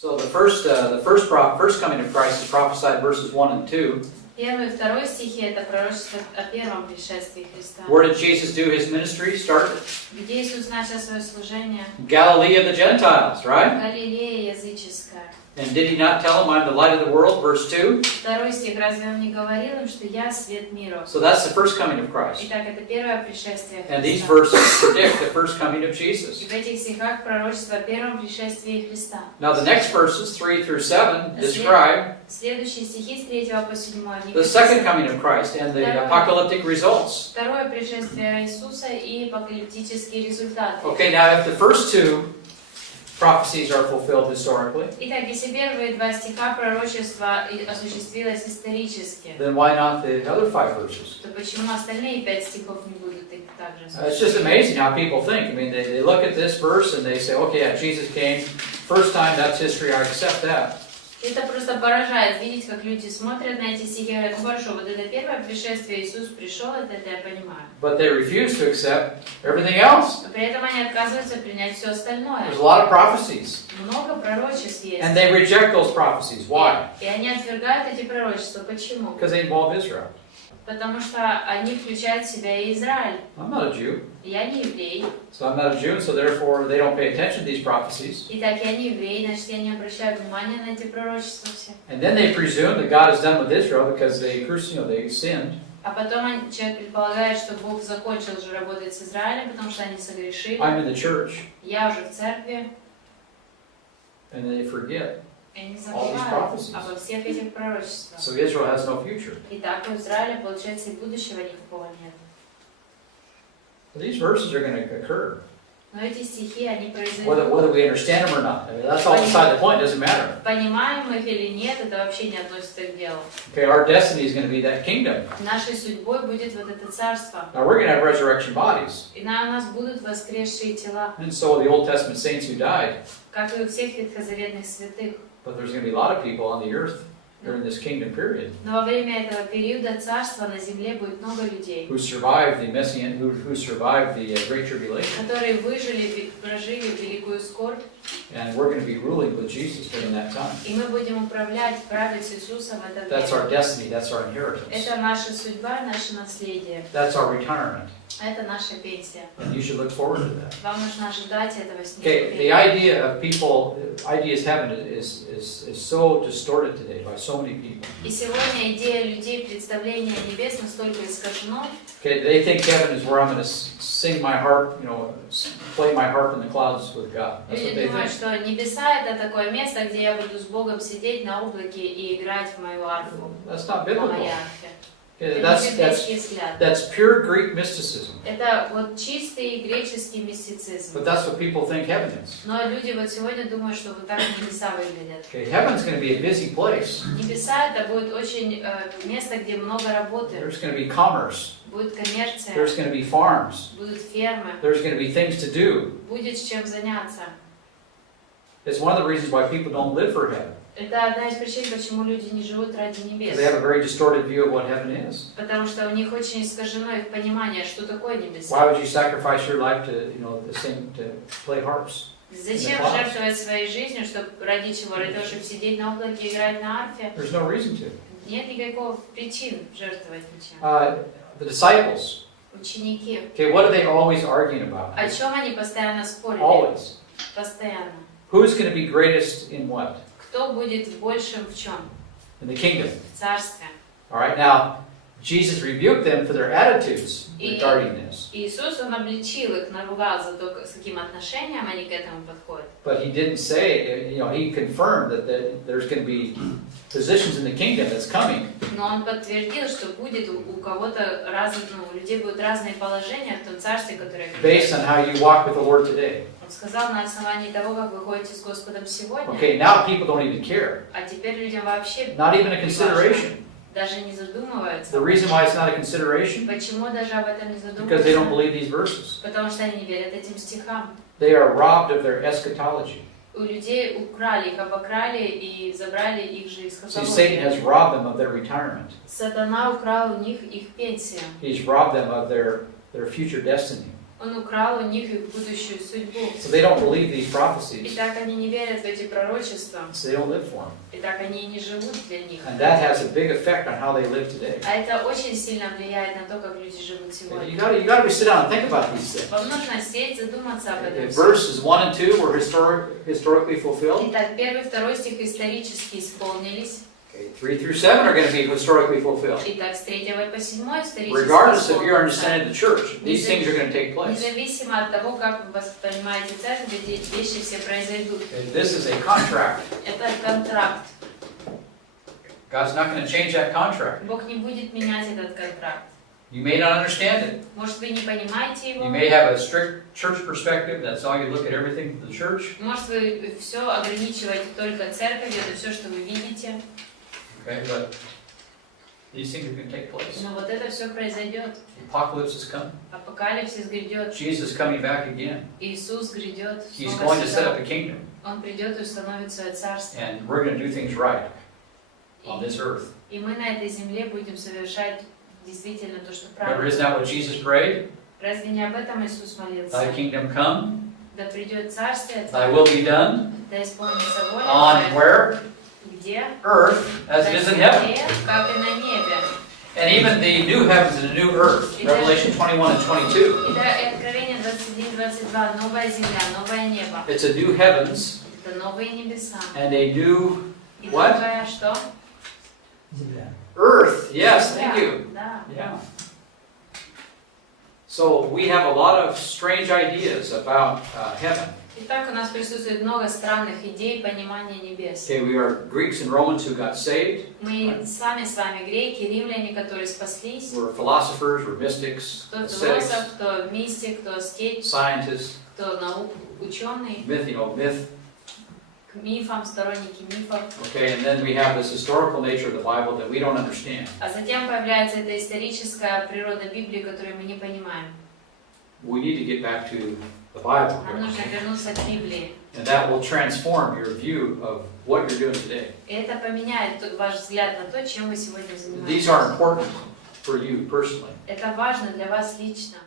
So the first coming of Christ is prophesied verses 1 and 2. Первый и второй стихи — это пророчество о первом пришествии Христа. Where did Jesus do his ministry? Start? Где Иисус начал свое служение? Galilee of the Gentiles, right? Галилея языческая. And did he not tell them, I'm the light of the world, verse 2? Второй стих, разве он не говорил им, что я свет мира? So that's the first coming of Christ. Итак, это первое пришествие And these Христа. verses predict the first coming of Jesus. И в этих стихах пророчество о первом пришествии Христа. Now the next verses, 3 through 7, describe Следующие стихи с 3 по 7 the second coming of Christ and the apocalyptic results. Второе пришествие Иисуса и апокалиптические результаты. Okay, now if the first two prophecies are fulfilled historically, Итак, если первые два стиха пророчества осуществилось исторически, then why not the other 5 verses? то почему остальные 5 стихов не будут их также It's just amazing how people think. I mean, they look at this verse and they say, okay, yeah, Jesus came, first time, that's history, I accept that. Это просто поражает видеть, как люди смотрят на эти стихи и говорят, ну хорошо, вот это первое пришествие, Иисус пришел, это я понимаю. But they refuse to accept everything else. Но при этом они отказываются принять все остальное. There's a lot of prophecies. Много пророчеств есть. And they reject those prophecies. Why? И они отвергают эти пророчества. Почему? Because they involve Israel. Потому что они включают в себя и Израиль. I'm not a Jew. Я не еврей. So I'm not a Jew, and so therefore they don't pay attention to these prophecies. Итак, я не еврей, значит, я не обращаю внимания на эти пророчества все. And then they presume that God is done with Israel because they sinned. А потом человек предполагает, что Бог закончил уже работать с Израилем, потому что они согрешили. I'm in the church. Я уже в церкви. And they forget. И они All these забывают prophecies. обо всех этих пророчествах. So Israel has no future. Итак, у Израиля, получается, и будущего никакого нет. But these verses are going to occur. Но эти стихи, они произойдут. Whether we understand them or not. I mean, that's all beside the point. It doesn't matter. Понимаем их или нет, это вообще не относится к делу. Okay, our destiny is going to be that kingdom. Нашей судьбой будет вот это царство. Now we're going to have resurrection bodies. И у нас будут воскресшие тела, And so the Old Testament saints who died. как и у всех ветхозаветных святых. But there's going to be a lot of people on the earth during this kingdom period Но во время этого периода царства на земле будет много людей, who survived the Messian, who survived the Great Tribulation. которые выжили, прожили великую скорбь. And we're going to be ruling with Jesus during that time. И мы будем управлять, править с Иисусом в это That's our время. destiny. That's our inheritance. Это наша судьба, наше наследие. That's our retirement. Это наша пенсия. And you should look forward to that. Вам нужно ожидать этого с Okay, the idea of ideas heaven is so distorted today by so many people. И сегодня идея людей, представление о небес настолько искажено. Okay, they think heaven is where I'm going to sing my harp, play my harp in the clouds with God. That's what Люди they думают, think. что небеса — это такое место, где я буду с Богом сидеть на облаке и играть в мою арфу. That's not На biblical. моей арфе. Okay, Это не библейский взгляд. that's pure Greek mysticism. Это вот чистый греческий мистицизм. But that's what people think heaven is. Но люди вот сегодня думают, что вот так небеса выглядят. Okay, heaven's going to be a busy place. Небеса — это будет очень место, где много работы. There's going to be commerce. Будет коммерция, There's going to be farms. будут фермы, There's going to be things to do. будет чем заняться. It's one of the reasons why people don't live for heaven. Это одна из причин, почему люди не живут ради небес. Because they have a very distorted view of what heaven is. Потому что у них очень искажено их понимание, что такое небеса. Why would you sacrifice your life to play harps? Зачем жертвовать своей жизнью, чтобы ради чего? Ради того, чтобы сидеть на облаке и играть на арфе? There's no reason to. Нет никакого причин жертвовать ничем. The disciples. Ученики. Okay, what are they always arguing about? О чем они постоянно спорили? Always. Постоянно. Who's going to be greatest in what? Кто будет большим в чем? In the kingdom. В царстве. All right. Now, Jesus rebuked them for their attitudes regarding this. Иисус, Он обличил их, наругал за то, с каким отношением они к этому подходят. But he didn't say, he confirmed that there's going to be positions in the kingdom that's coming. Но Он подтвердил, что будет у кого-то у людей будут разные положения в том царстве, которое Based on how you walk with the Lord today. Он сказал на основании того, как вы ходите с Господом сегодня. Okay, now people don't even care. А теперь людям вообще Not even a consideration. даже не задумываются. The reason why it's not a consideration? Почему даже об этом не Because they don't задумываются? believe these verses. Потому что они не верят этим стихам. They are robbed of their eschatology. У людей украли, их обокрали и забрали их же See, Satan has эсхатологию. robbed them of their retirement. Сатана украл у них их пенсию. He's robbed them of their future destiny. Он украл у них их будущую судьбу. So they don't believe these prophecies. И так они не верят в эти пророчества. So they don't live for them. И так они и не живут для них. And that has a big effect on how they live today. А это очень сильно влияет на то, как люди живут You сегодня. got to sit down and think about these things. Вам нужно сесть, задуматься об этом. If verses 1 and 2 were historically fulfilled, Итак, 1 и 2 стих исторически исполнились. okay, 3 through 7 are going to be historically fulfilled. Итак, с 3 по 7 исторически Regardless of your исполнится. understanding of the church, these things are going to take place. Независимо от того, как вы воспринимаете церковь, эти вещи все произойдут. Okay, this is a contract. Это контракт. God's not going to change that contract. Бог не будет менять этот контракт. You may not understand it. Может, вы не понимаете его? You may have a strict church perspective. That's all you look at everything from the church. Может, вы все ограничиваете только церковью, это все, что вы видите. Okay, but these things are going to take place. Но вот это все произойдет. Apocalypse is coming. Апокалипсис грядет. Jesus is coming back again. Иисус грядет. He's снова going to set сюда. up a kingdom. Он придет и установит свое царство. And we're going to do things right on this earth. И мы на этой земле будем совершать действительно то, что Remember, правильно. isn't that what Jesus prayed? Разве не об этом Иисус молился? Thy kingdom come, Да придет царствие thy Твое, will be done да исполнится воля on Твоя. where? Где? Earth, as it На is in heaven. земле, как и на небе. And even the new heavens and the new earth, Revelation 21 and 22. И Откровение 21-22, новая земля, новое небо. It's a new heavens Это новые небеса. and a new И What? новая что? earth. Yes, thank you. Да. Yeah. So we have a lot of strange ideas about heaven. Итак, у нас присутствует много странных идей понимания небес. Okay, we are Greeks and Romans who got saved. Мы с вами греки, римляне, которые спаслись. We're philosophers, we're mystics, Кто ascetics, философ, кто мистик, кто аскет, scientists, кто ученый, myth. к мифам, сторонники мифов. Okay, and then we have this historical nature of the Bible that we don't understand. А затем появляется эта историческая природа Библии, которую мы не понимаем. We need to get back to the Bible Нам here. нужно вернуться к Библии. And that will transform your view of what you're doing today. И это поменяет ваш взгляд на то, чем вы сегодня These занимаетесь. are important for you personally. Это важно для вас лично.